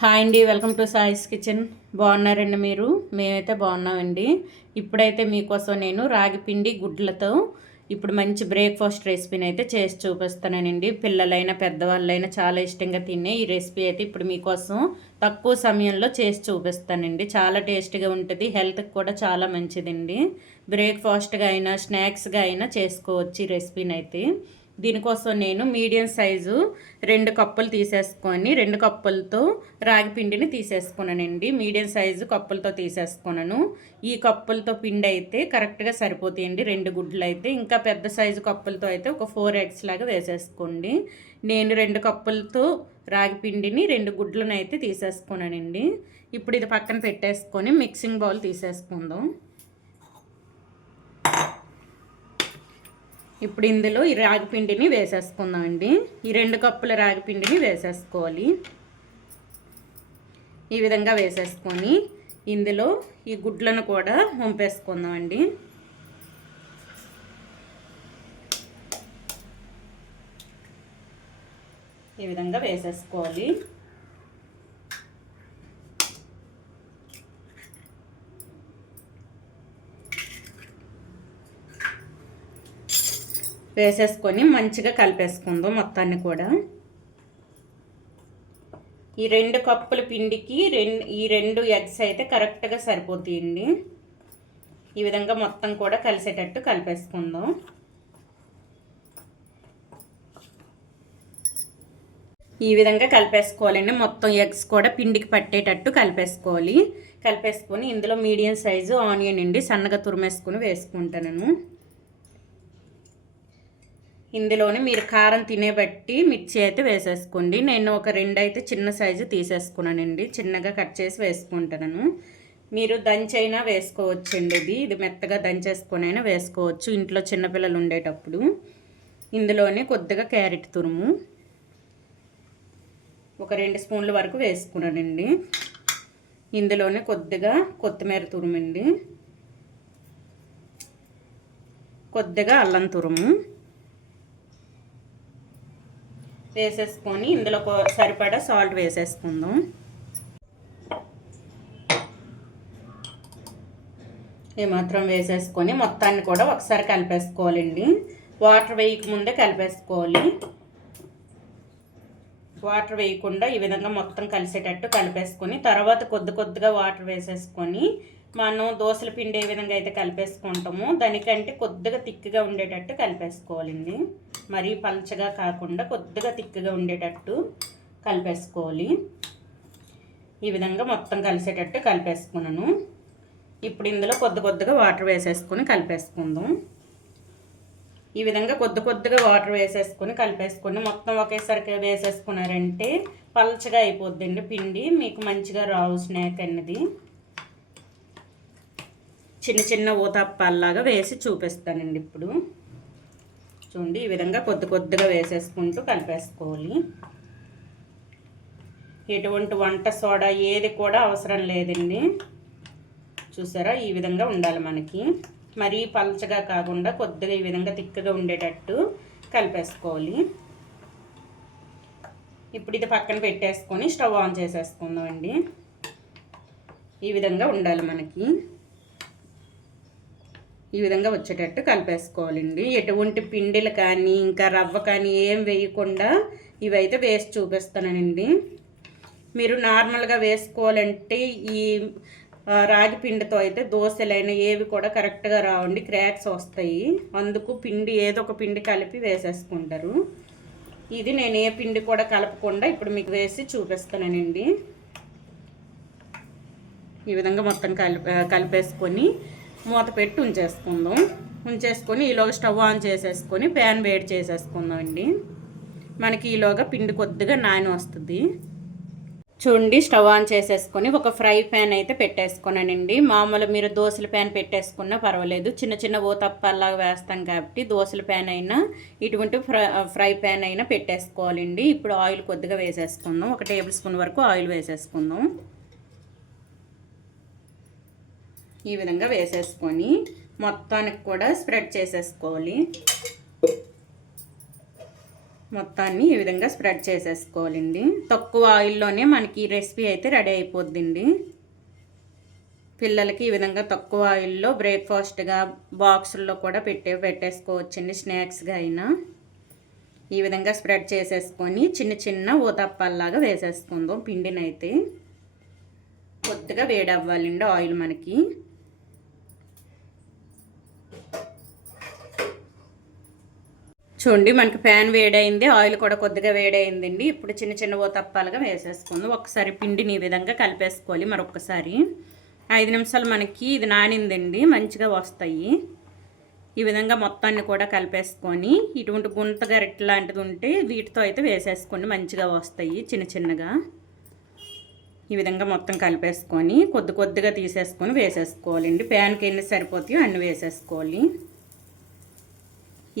Hi అండి welcome to సాయిస్ kitchen. బాగున్నారండి మీరు? మేమైతే బాగున్నామండి. ఇప్పుడైతే మీకోసం నేను రాగి పిండి గుడ్లతో ఇప్పుడు మంచి బ్రేక్ఫాస్ట్ రెసిపీని అయితే చేసి చూపిస్తానండి పిల్లలైనా పెద్దవాళ్ళైనా చాలా ఇష్టంగా తినే ఈ రెసిపీ అయితే ఇప్పుడు మీకోసం తక్కువ సమయంలో చేసి చూపిస్తానండి. చాలా టేస్ట్గా ఉంటుంది హెల్త్కి కూడా చాలా మంచిదండి. బ్రేక్ఫాస్ట్గా అయినా స్నాక్స్గా అయినా చేసుకోవచ్చు ఈ రెసిపీని అయితే. దీనికోసం నేను మీడియం సైజు రెండు కప్పులు తీసేసుకొని రెండు కప్పులతో రాగి పిండిని తీసేసుకున్నానండి. మీడియం సైజు కప్పులతో తీసేసుకున్నాను. ఈ కప్పులతో పిండి అయితే కరెక్ట్గా సరిపోతాయండి. రెండు గుడ్లు అయితే. ఇంకా పెద్ద సైజు కప్పులతో అయితే ఒక ఫోర్ ఎగ్స్ లాగా వేసేసుకోండి. నేను రెండు కప్పులతో రాగి పిండిని రెండు గుడ్లను అయితే తీసేసుకున్నానండి. ఇప్పుడు ఇది పక్కన పెట్టేసుకొని మిక్సింగ్ బౌల్ తీసేసుకుందాం. ఇప్పుడు ఇందులో ఈ రాగి పిండిని వేసేసుకుందామండి. ఈ రెండు కప్పుల రాగి పిండిని వేసేసుకోవాలి. ఈ విధంగా వేసేసుకొని ఇందులో ఈ గుడ్లను కూడా వంపేసుకుందామండి. ఈ విధంగా వేసేసుకోవాలి. వేసేసుకొని మంచిగా కలిపేసుకుందాం మొత్తాన్ని కూడా. ఈ రెండు కప్పుల పిండికి రెండు ఈ రెండు ఎగ్స్ అయితే కరెక్ట్గా సరిపోతాయండి. ఈ విధంగా మొత్తం కూడా కలిసేటట్టు కలిపేసుకుందాం. ఈ విధంగా కలిపేసుకోవాలండి. మొత్తం ఎగ్స్ కూడా పిండికి పట్టేటట్టు కలిపేసుకోవాలి. కలిపేసుకొని ఇందులో మీడియం సైజు ఆనియన్ అండి. సన్నగా తురిమేసుకొని వేసుకుంటాను ఇందులోనే మీరు కారం తినేబట్టి మిర్చి అయితే వేసేసుకోండి. నేను ఒక రెండు అయితే చిన్న సైజు తీసేసుకున్నానండి. చిన్నగా కట్ చేసి వేసుకుంటాను. మీరు దంచైనా వేసుకోవచ్చండి ఇది. ఇది మెత్తగా దంచేసుకొని అయినా వేసుకోవచ్చు. ఇంట్లో చిన్నపిల్లలు ఉండేటప్పుడు. ఇందులోనే కొద్దిగా క్యారెట్ తురుము. ఒక రెండు స్పూన్ల వరకు వేసుకున్నానండి. ఇందులోనే కొద్దిగా కొత్తిమీర తురుమండి. కొద్దిగా అల్లం తురుము. వేసేసుకొని ఇందులో సరిపడా సాల్ట్ వేసేసుకుందాం. ఏమాత్రం వేసేసుకొని మొత్తాన్ని కూడా ఒకసారి కలిపేసుకోవాలండి. వాటర్ వేయకముందే కలిపేసుకోవాలి. వాటర్ వేయకుండా ఈ విధంగా మొత్తం కలిసేటట్టు కలిపేసుకొని తర్వాత కొద్ది కొద్దిగా వాటర్ వేసేసుకొని మనం దోశల పిండి ఏ విధంగా అయితే కలిపేసుకుంటామో దానికంటే కొద్దిగా తిక్కుగా ఉండేటట్టు కలిపేసుకోవాలండి. మరీ పల్చగా కాకుండా కొద్దిగా తిక్కుగా ఉండేటట్టు కలిపేసుకోవాలి. ఈ విధంగా మొత్తం కలిసేటట్టు కలిపేసుకున్నాను. ఇప్పుడు ఇందులో కొద్ది కొద్దిగా వాటర్ వేసేసుకొని కలిపేసుకుందాం. ఈ విధంగా కొద్ది కొద్దిగా వాటర్ వేసేసుకొని కలిపేసుకొని మొత్తం ఒకేసారికి వేసేసుకున్నారంటే పల్చగా అయిపోద్దండి పిండి. మీకు మంచిగా రావు స్నాక్ అనేది చిన్న చిన్న ఊతప్పాల్లాగా వేసి చూపిస్తానండి ఇప్పుడు. చూడండి ఈ విధంగా కొద్ది కొద్దిగా వేసేసుకుంటూ కలిపేసుకోవాలి. ఎటువంటి వంట సోడా ఏది కూడా అవసరం లేదండి. చూసారా ఈ విధంగా ఉండాలి మనకి. మరీ పలచగా కాకుండా కొద్దిగా ఈ విధంగా తిక్కగా ఉండేటట్టు కలిపేసుకోవాలి. ఇప్పుడు ఇది పక్కన పెట్టేసుకొని స్టవ్ ఆన్ చేసేసుకుందాం అండి ఈ విధంగా ఉండాలి మనకి. ఈ విధంగా వచ్చేటట్టు కలిపేసుకోవాలండి. ఎటువంటి పిండిలు కానీ ఇంకా రవ్వ కానీ ఏం వేయకుండా ఇవైతే వేసి చూపిస్తానండి. మీరు నార్మల్గా వేసుకోవాలంటే ఈ రాగి పిండితో అయితే దోశలైన ఏవి కూడా కరెక్ట్గా రావండి క్రాక్స్ వస్తాయి. అందుకు పిండి ఏదో ఒక పిండి కలిపి వేసేసుకుంటారు. ఇది నేను ఏ పిండి కూడా కలపకుండా ఇప్పుడు మీకు వేసి చూపిస్తానండి. ఈ విధంగా మొత్తం కలిపి కలిపేసుకొని మూత పెట్టి ఉంచేసుకుందాం. ఉంచేసుకొని ఈలోగా స్టవ్ ఆన్ చేసేసుకొని ప్యాన్ వేడి చేసేసుకుందాం అండి మనకి ఈలోగా పిండి కొద్దిగా నాని వస్తుంది. చూడండి స్టవ్ ఆన్ చేసేసుకొని ఒక ఫ్రై ప్యాన్ అయితే పెట్టేసుకున్నానండి. మామూలు మీరు దోశల ప్యాన్ పెట్టేసుకున్నా పర్వాలేదు. చిన్న చిన్న ఊతప్పల్లాగా వేస్తాం కాబట్టి దోశల ప్యాన్ అయినా ఇటువంటి ఫ్రై ప్యాన్ అయినా పెట్టేసుకోవాలండి. ఇప్పుడు ఆయిల్ కొద్దిగా వేసేసుకుందాం. ఒక టేబుల్ స్పూన్ వరకు ఆయిల్ వేసేసుకుందాం. ఈ విధంగా వేసేసుకొని మొత్తానికి కూడా స్ప్రెడ్ చేసేసుకోవాలి. మొత్తాన్ని ఈ విధంగా స్ప్రెడ్ చేసేసుకోవాలండి. తక్కువ ఆయిల్లోనే మనకి ఈ రెసిపీ అయితే రెడీ అయిపోద్దండి. పిల్లలకి ఈ విధంగా తక్కువ ఆయిల్లో బ్రేక్ఫాస్ట్గా బాక్సుల్లో కూడా పెట్టే పెట్టేసుకోవచ్చండి స్నాక్స్గా అయినా. ఈ విధంగా స్ప్రెడ్ చేసేసుకొని చిన్న చిన్న ఊతప్పాల్లాగా వేసేసుకుందాం పిండినైతే. కొద్దిగా వేడి అవ్వాలండి ఆయిల్ మనకి. చూడండి మనకి ప్యాన్ వేడైంది ఆయిల్ కూడా కొద్దిగా వేడైందండి. ఇప్పుడు చిన్న చిన్న ఓతప్పాలుగా వేసేసుకుందాం. ఒకసారి పిండిని ఈ విధంగా కలిపేసుకోవాలి మరొకసారి ఐదు నిమిషాలు మనకి ఇది నానిందండి మంచిగా వస్తాయి. ఈ విధంగా మొత్తాన్ని కూడా కలిపేసుకొని ఇటువంటి గుంత గరిట లాంటిది ఉంటే వీటితో అయితే వేసేసుకోండి మంచిగా వస్తాయి చిన్న చిన్నగా. ఈ విధంగా మొత్తం కలిపేసుకొని కొద్ది కొద్దిగా తీసేసుకొని వేసేసుకోవాలండి. ప్యాన్కి ఎన్ని సరిపోతాయో అన్ని వేసేసుకోవాలి.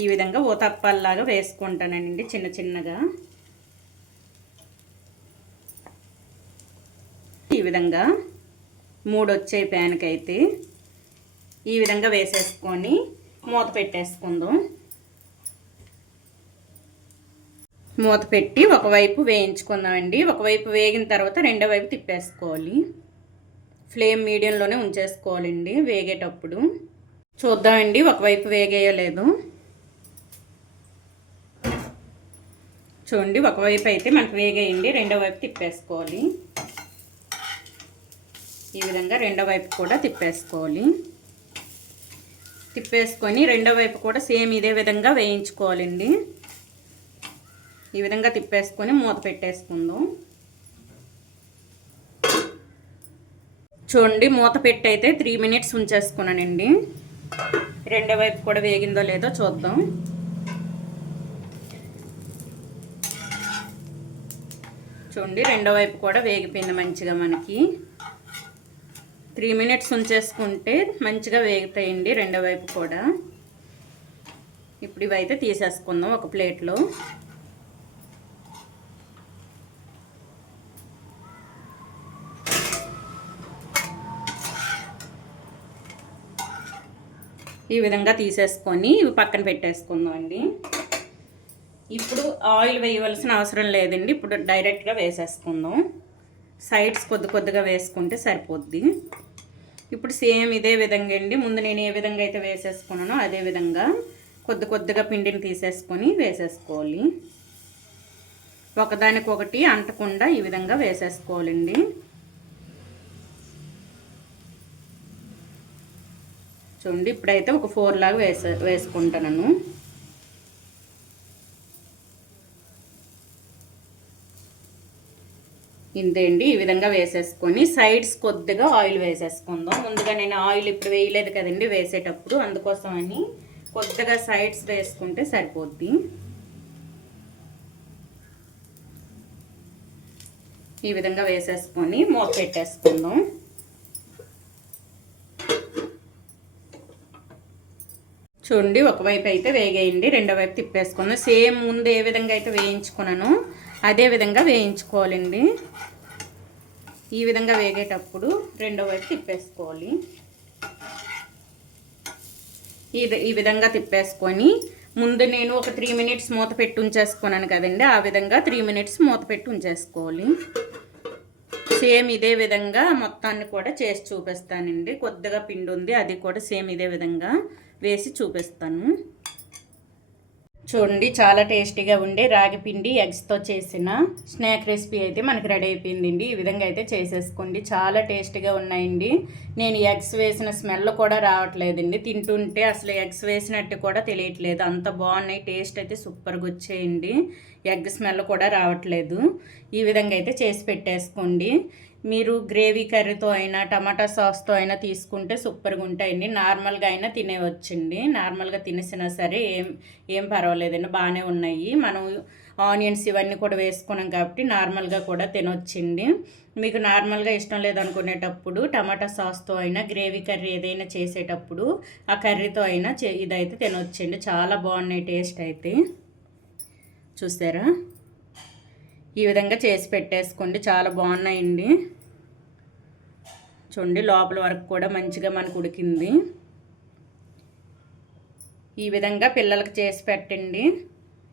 ఈ విధంగా ఊతప్పాల్లాగా వేసుకుంటానండి చిన్న చిన్నగా. ఈ విధంగా మూడు వచ్చే ప్యాన్కి అయితే ఈ విధంగా వేసేసుకొని మూత పెట్టేసుకుందాం. మూత పెట్టి ఒకవైపు వేయించుకుందామండి. ఒకవైపు వేగిన తర్వాత రెండో వైపు తిప్పేసుకోవాలి. ఫ్లేమ్ మీడియంలోనే ఉంచేసుకోవాలండి వేగేటప్పుడు. చూద్దామండి ఒకవైపు వేగేయలేదు. చూడండి ఒకవైపు అయితే మనకు వేగేయండి రెండో వైపు తిప్పేసుకోవాలి. ఈ విధంగా రెండో వైపు కూడా తిప్పేసుకోవాలి. తిప్పేసుకొని రెండో వైపు కూడా సేమ్ ఇదే విధంగా వేయించుకోవాలండి. ఈ విధంగా తిప్పేసుకొని మూత పెట్టేసుకుందాం. చూడండి మూత పెట్టి అయితే త్రీ మినిట్స్ ఉంచేసుకున్నానండి. రెండో వైపు కూడా వేగిందో లేదో చూద్దాం. చూడండి రెండో వైపు కూడా వేగిపోయింది మంచిగా మనకి. త్రీ మినిట్స్ ఉంచేసుకుంటే మంచిగా వేగిపోయింది రెండో వైపు కూడా. ఇప్పుడు ఇవైతే తీసేసుకుందాం ఒక ప్లేట్లో. ఈ విధంగా తీసేసుకొని ఇవి పక్కన పెట్టేసుకుందాం అండి ఇప్పుడు ఆయిల్ వేయవలసిన అవసరం లేదండి. ఇప్పుడు డైరెక్ట్గా వేసేసుకుందాం. సైడ్స్ కొద్ది కొద్దిగా వేసుకుంటే సరిపోద్ది. ఇప్పుడు సేమ్ ఇదే విధంగా అండి. ముందు నేను ఏ విధంగా అయితే వేసేసుకున్నానో అదే విధంగా కొద్ది కొద్దిగా పిండిని తీసేసుకొని వేసేసుకోవాలి. ఒకదానికొకటి అంటకుండా ఈ విధంగా వేసేసుకోవాలండి. చూడండి ఇప్పుడైతే ఒక ఫోర్ లాగా వేసే వేసుకుంటాను ఇంతే అండి ఈ విధంగా వేసేసుకొని సైడ్స్ కొద్దిగా ఆయిల్ వేసేసుకుందాం. ముందుగా నేను ఆయిల్ ఇప్పుడు వేయలేదు కదండి వేసేటప్పుడు అందుకోసం అని కొద్దిగా సైడ్స్ వేసుకుంటే సరిపోద్ది. ఈ విధంగా వేసేసుకొని మూత పెట్టేసుకుందాం. చూడండి ఒకవైపు అయితే వేగేయండి రెండో వైపు తిప్పేసుకుందాం. సేమ్ ముందు ఏ విధంగా అయితే వేయించుకున్నానో అదే విధంగా వేయించుకోవాలండి. ఈ విధంగా వేగేటప్పుడు రెండో వైపు తిప్పేసుకోవాలి. ఈ ఈ విధంగా తిప్పేసుకొని ముందు నేను ఒక త్రీ మినిట్స్ మూత పెట్టి ఉంచేసుకున్నాను కదండి ఆ విధంగా త్రీ మినిట్స్ మూత పెట్టి ఉంచేసుకోవాలి. సేమ్ ఇదే విధంగా మొత్తాన్ని కూడా చేసి చూపిస్తానండి. కొద్దిగా పిండి ఉంది అది కూడా సేమ్ ఇదే విధంగా వేసి చూపిస్తాను. చూడండి చాలా టేస్టీగా ఉండే రాగి పిండి ఎగ్స్తో చేసిన స్నాక్ రెసిపీ అయితే మనకి రెడీ అయిపోయిందండి. ఈ విధంగా అయితే చేసేసుకోండి. చాలా టేస్టీగా ఉన్నాయండి. నేను ఎగ్స్ వేసిన స్మెల్ కూడా రావట్లేదండి. తింటుంటే అసలు ఎగ్స్ వేసినట్టు కూడా తెలియట్లేదు. అంత బాగున్నాయి. టేస్ట్ అయితే సూపర్గా వచ్చేయండి. ఎగ్ స్మెల్ కూడా రావట్లేదు. ఈ విధంగా అయితే చేసి పెట్టేసుకోండి. మీరు గ్రేవీ కర్రీతో అయినా టమాటా సాస్తో అయినా తీసుకుంటే సూపర్గా ఉంటాయండి. నార్మల్గా అయినా తినేవచ్చండి. నార్మల్గా తినేసినా సరే ఏం ఏం పర్వాలేదండి. బాగానే ఉన్నాయి. మనం ఆనియన్స్ ఇవన్నీ కూడా వేసుకున్నాం కాబట్టి నార్మల్గా కూడా తినొచ్చండి. మీకు నార్మల్గా ఇష్టం లేదనుకునేటప్పుడు టమాటా సాస్తో అయినా గ్రేవీ కర్రీ ఏదైనా చేసేటప్పుడు ఆ కర్రీతో అయినా ఇదైతే తినొచ్చండి. చాలా బాగున్నాయి టేస్ట్ అయితే. చూసారా? ఈ విధంగా చేసి పెట్టేసుకోండి. చాలా బాగున్నాయండి. చూడండి లోపల వరకు కూడా మంచిగా మనకు ఉడికింది. ఈ విధంగా పిల్లలకు చేసి పెట్టండి.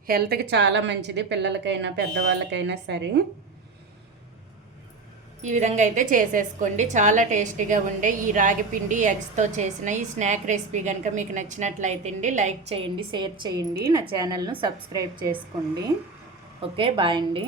హెల్త్కి చాలా మంచిది పిల్లలకైనా పెద్దవాళ్ళకైనా సరే. ఈ విధంగా అయితే చేసేసుకోండి. చాలా టేస్టీగా ఉండే ఈ రాగి పిండి ఎగ్స్తో చేసిన ఈ స్నాక్ రెసిపీ కనుక మీకు నచ్చినట్లయితే అండి లైక్ చేయండి షేర్ చేయండి. నా ఛానల్ను సబ్స్క్రైబ్ చేసుకోండి. ఓకే బాయ్ అండి.